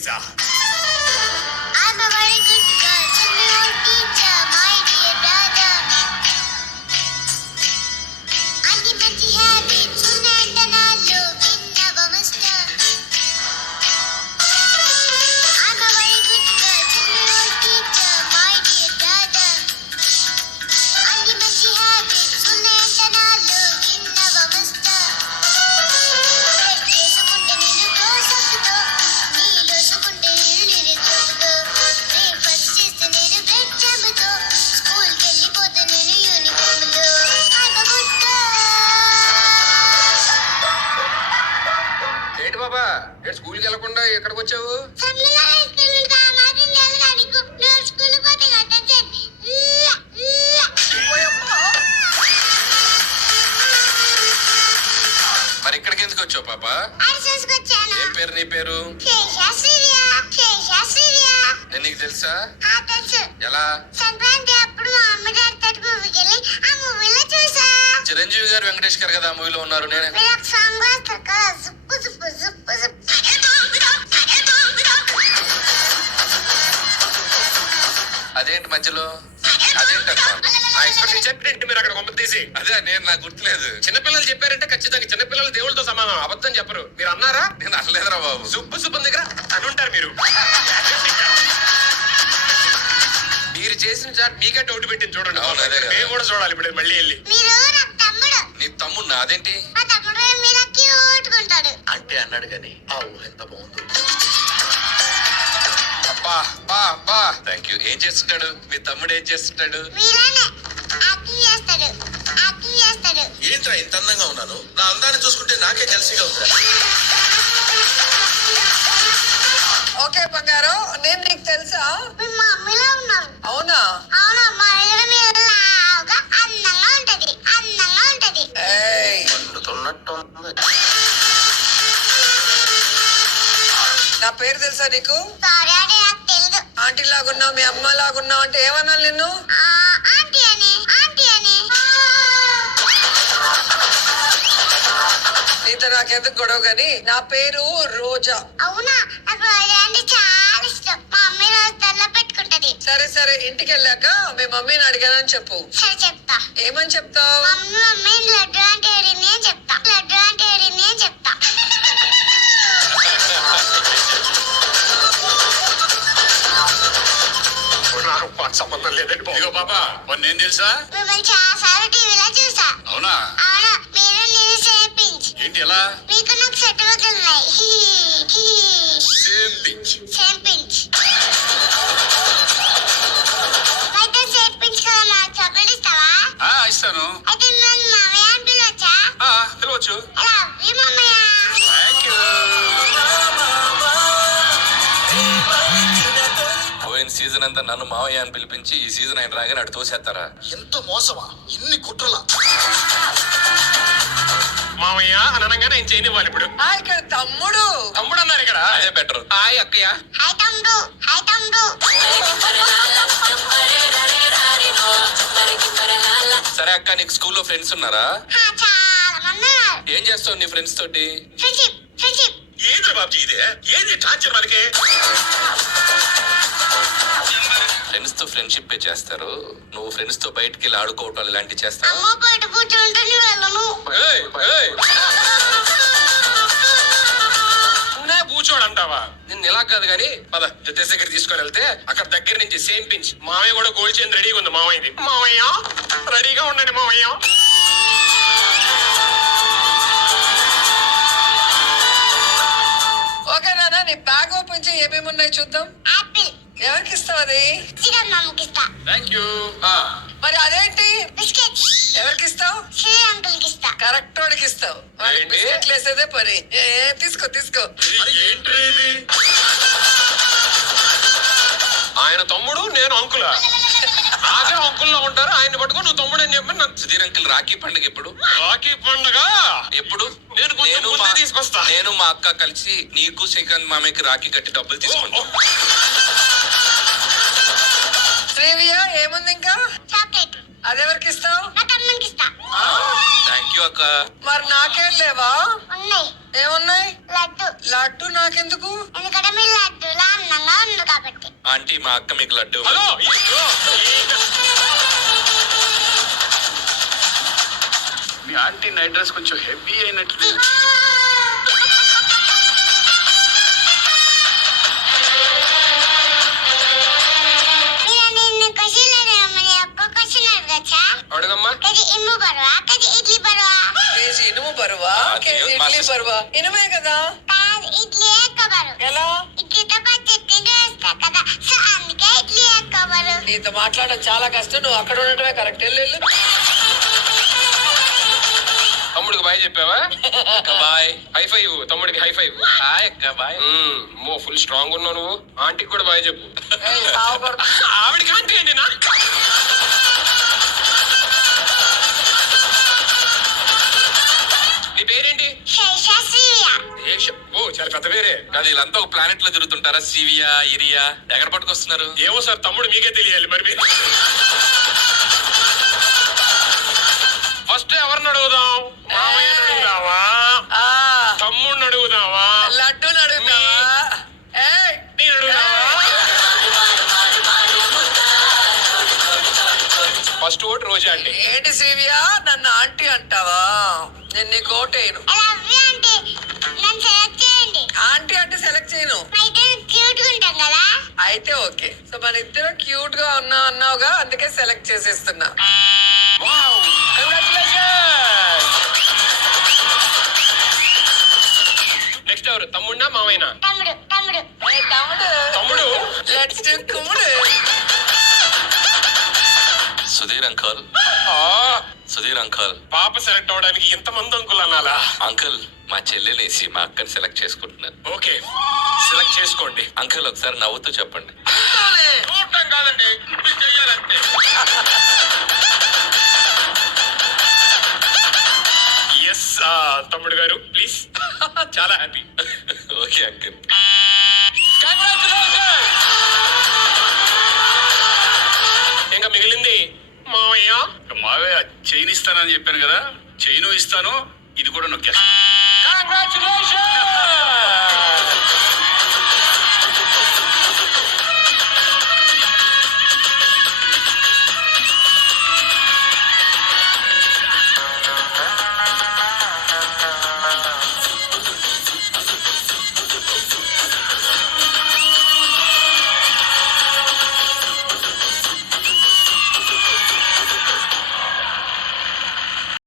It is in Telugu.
Lisa. I'm a very good girl, tell me your teacher, my dear brother. అన్ని మంచి హ్యాబిట్స్ ఉన్నాయంట నాలో విన్నవ mister. I'm a very good girl, tell me your teacher, my dear brother. అన్ని మంచి హ్యాబిట్స్ ఉన్నాయంట నాలో విన్నవ మిస్టర్. బ్రెడ్ చేసుకుంటే నేను క్లోజ్ అవుతుందో, నీలో సుకుంటే నేను లిరిక్తో, బ్రేక్ఫాస్ట్ చేస్తే నేను బ్రెడ్ జామ్తో, స్కూల్కి వెళ్ళిపోతే నేను యూనిఫామ్లో. I'm a good girl. ఏంటి బాబా నేను స్కూల్కి వెళ్ళకుండా ఎక్కడికి వచ్చావు? సమ్మర్లో స్కూల్ నుంచి ఆ మాత్రం తెలుసా నీకు? నువ్వు స్కూల్కి పోతే కదా తెలిసేది. మరి ఇక్కడికి ఎందుకు వచ్చావు పాపా? అది చూసుకొచ్చాను. ఏం పేరు నీ పేరు? శేషాశ్రీయ. నేను నీకు తెలుసా? ఆ తెలుసు. ఎలా? సంక్రాంతి అప్పుడు మా అమ్మగారి తోటి మూవీకి వెళ్ళి ఆ మూవీలో చూసా. చిరంజీవి గారు వెంకటేష్ గారు కదా ఆ మూవీలో ఉన్నారు. నేను మీరు ఒక సాంగ్ వేస్తారు కదా, జుప్పు జుప్పు జుప్పు జుప్పు. అదేంటి మధ్యలో? అదేంటి అక్క? చెప్పినట్టు మీరు అక్కడ గొప్ప తీసి అదే నేను నాకు గుర్తులేదు. చిన్నపిల్లలు చెప్పారంటే ఖచ్చితంగా చిన్నపిల్లలు దేవుళ్ళతో సమానం, అబద్ధం చెప్పరు. మీరు అన్నారా? నేను అనలేదురా బాబు. సుబ్బు సుబ్బం దగ్గర అని ఉంటారు మీరు. మీరు చేసిన చాట్ మీకే డౌట్ పెట్టింది చూడండి. అవును, అదే కదా. మేము కూడా చూడాలి ఇప్పుడు మళ్ళీ వెళ్ళి. మీరు నాకు తమ్ముడు. నీ తమ్ముడు అదేంటి? మా తమ్ముడు మీద క్యూట్గా ఉంటాడు. అంటే అన్నాడు కానీ ఎంత బాగుందో. అబ్బా బా బా థ్యాంక్ యూ. ఏం చేస్తుంటాడు మీ తమ్ముడు? ఏం చేస్తుంటాడు? మీలానే యాక్టింగ్ చేస్తాడు. ఏంట్రా ఇంత అందంగా ఉన్నాను? నా అందాన్ని చూసుకుంటే నాకే జెల్సీగా ఉందిరా. ఓకే బంగారం, నేను నీకు తెలుసా? మీరు మా అమ్మలా ఉన్నారు. అవునా? అవును, మా దగ్గర మీరు లావుగా అందంగా ఉంటది. ఏయ్, నా పేరు తెలుసా నీకు? సారీ అంటే నాకు తెలియదు. ఆంటీ లాగున్నావు, మీ అమ్మ లాగున్నావు అంటే ఏమన్నాను నిన్ను? ఆంటీ అని. నీతో నాకెందుకు గొడవ గాని, నా పేరు రోజా. అవునా, నాకు రోజా అంటే చాలా ఇష్టం. మా అమ్మ రోజు తల్ల పెట్టుకుంటది. సరే ఇంటికి వెళ్ళాక మీ మమ్మీని అడిగానని చెప్పు. సరే చెప్తా. ఏమని చెప్తావు? మమ్మీ లడ్డు అంటే ఏడింది అని చెప్తా. నాకు సంబంధం లేదండి. ఇగో పాప నేను తెలుసా? మిమ్మల్ని చాలాసార్లు టీవీలో చూసా. అవునా? అవునా, మీరు నేను సేపించ్. ఏంటి ఎలా? మీకు నాకు సెట్ వదులున్నాయి. Same pinch. అయితే సేపించ్ కదా, నాకు చాక్లెట్ ఇస్తావా? ఇస్తాను. అయితే నన్ను మామయ్య అని పిలవచ్చా? పిలవచ్చు. లవ్ యూ మామయ్య. Thank you. పోయిన సీజన్ అంతా నన్ను మావయ్య అని పిలిపించి ఈ సీజన్ ఆయన రాగానే అటు తోసేస్తారా? ఎంత మోసమా, ఇన్ని కుట్రలా? మామయ్య అని అనగానే ఆయన చేయనివ్వాలి ఇప్పుడు. ఇక్కడ తమ్ముడు తమ్ముడు అన్నారు ఇక్కడ. అదే బెటర్. హాయ్ అక్కయ్య. హాయ్ తమ్ముడు. సరే అక్క, నీకు స్కూల్లో ఫ్రెండ్స్ ఉన్నారా? చాలా మంది ఉన్నారు. ఏం చేస్తావు నీ ఫ్రెండ్స్ తోటి? ఫ్రెండ్షిప్. ఏంటి బాబుజీ ఇదే? ఏంటి టార్చర్ మనకి? ఫ్రెండ్స్ తో ఫ్రెండ్షిప్ చేస్తారు. నువ్వు ఫ్రెండ్స్ తో బయటికి వెళ్ళి ఆడుకోవటాలు ఇలాంటివి చేస్తావు? అమ్మ బయట కూర్చుంటే నీ వెళ్ళను. కూర్చోడంటావా? నిన్ను ఇలా కాదు గానీ పద జడ్జెస్ దగ్గర తీసుకొని వెళ్తే అక్కడ దగ్గర నుంచి సేమ్ పించ్. మామయ్య కూడా గోల్డ్ చైన్ రెడీగా ఉంది. మామయ్యది. మామయ్య రెడీగా ఉండండి మామయ్య. ఓకే నాన్న, నీ బ్యాగ్ ఓపెన్ చేయి, ఏమేమి ఉన్నాయి చూద్దాం. యాపిల్. ఎవరికి ఇస్తావు అది? శ్రీరామ్ ఇస్తా. Thank you. మరి అదేంటి? బిస్కెట్. ఎవరికి ఇస్తావు? శ్రీ అంకుల్కి ఇస్తా. కరెక్ట్ వాడికి ఇస్తావు. వాడికి ఏంటి? బిస్కెట్లు వేసేదే పని. తీసుకో. ఏంటి ఇది? ఆయన తమ్ముడు, నేను అంకులా? నాకే అంకుల్లో ఉంటారు. ఆయన పట్టుకో నువ్వు తమ్ముడు అని చెప్పి నాకు. సుధీర్ అంకుల్ రాఖీ పండుగ ఎప్పుడు? రాఖీ పండుగ ఎప్పుడు? నేను కొంచెం ముందే తీసుకొస్తా. నేను మా అక్క కలిసి నీకు శ్రీకాంత్ మామయ్యకి రాఖీ కట్టి డబ్బులు తీసుకుంటాం. శ్రీవియా, ఏముంది ఇంకా? చాక్లెట్. అదెవరికి ఇస్తావు? నా తమ్మునికి ఇస్తా. Thank you. యూ అక్క. మరి నాకేం లేవా? ఉన్నాయి. ఏమున్నాయి? లడ్డు. లడ్డు నాకెందుకు? ఎందుకంటే మీరు లడ్డులా అందంగా ఉంది కాబట్టి. ఆంటీ మా అక్క మీకు లడ్డు. హలో మీ ఆంటీ నైట్ డ్రెస్ కొంచెం హెవీ అయినట్లు. అడుగమ్మా. కేజీ ఇనుము బరువా, కేజీ ఇడ్లీ బరువా? కేజీ ఇనుము బరువా, కేజీ ఇడ్లీ బరువా? ఇనుమే కదా. కాదు, ఇడ్లీ ఎక్కువ బరువు. ఎలా? ఇడ్లీతో పాటు చట్నీ వేస్తా కదా, సో అందుకే ఇడ్లీ ఎక్కువ బరువు. నీతో మాట్లాడడం చాలా కష్టం. నువ్వు అక్కడ ఉండటమే కరెక్ట్. వెళ్ళు. తమ్ముడికి బాయ్ చెప్పావా? అక్క బాయ్. హై ఫైవ్ తమ్ముడికి, హై ఫైవ్. హాయ్ అక్క బాయ్. మో ఫుల్ స్ట్రాంగ్ ఉన్నావు నువ్వు. ఆంటీకి కూడా బాయ్ చెప్పు. ఏయ్, సావుకొడుకు. ఆవిడకి ఆంటీ అండి నా. నీ పేరేంటి? శైషా శ్రీయా. ఓ చాలా పెద్ద పేరే. అది వీళ్ళంతా ఒక ప్లానెట్ లో తిరుగుతుంటారా? సివియా, ఇరియా ఎక్కడ పట్టుకొస్తున్నారు? ఏమో సార్, తమ్ముడు మీకే తెలియాలి మరి. మీరు ఫస్ట్ ఎవరిని అడుగుదాం? మామయ్యని అడుగుదావా, ఆ, తమ్ముడిని అడుగుదావా, లడ్డూని అడుగుతావా? ఏయ్, నేను అడుగుదావా? ఫస్ట్ ఓటు రోజా అండి. ఏంటి శ్రీవియా, నన్ను ఆంటీ అంటావా? నేను నీకు ఓటేయను. I love you aunty. నన్ను సెలెక్ట్ చేయండి. ఆంటీ అంటే సెలెక్ట్ చేయను. మా ఇద్దరం క్యూట్ గా ఉంటాం కదా. అయితే ఓకే. సో మన ఇద్దరం క్యూట్ గా అన్నావుగా, అందుకే సెలెక్ట్ చేసేస్తున్నా. నెక్స్ట్ ఎవరు? తమ్ముడినా మామయ్యనా? తమ్ముడు తమ్ముడు. ఏయ్, తమ్ముడు. తమ్ముడు. లెట్స్ డు కుమ్ముడు. సుధీర్ అంకల్. ఆ, సుధీర్ అంకల్. పాప సెలెక్ట్ అవడానికి ఎంతమంది అంకుల్ అనాలా? అంకుల్ మా చెల్లెలేసి మా అక్కని సెలెక్ట్ చేసుకుంటున్నారు. ఓకే, సెలెక్ట్ చేసుకోండి. అంకుల్ ఒకసారి నవ్వుతూ చెప్పండి. చూడటం కాదండి, మీరు చెయ్యాలంటే. ఎస్ తమ్ముడు గారు ప్లీజ్. చాలా హ్యాపీ. Okay uncle. ఇంకా మిగిలింది మామయ్య. మావే చైన్ ఇస్తానని చెప్పాను కదా, చైను ఇస్తాను, ఇది కూడా నొక్కేస్తాను. కంగ్రాచులేషన్.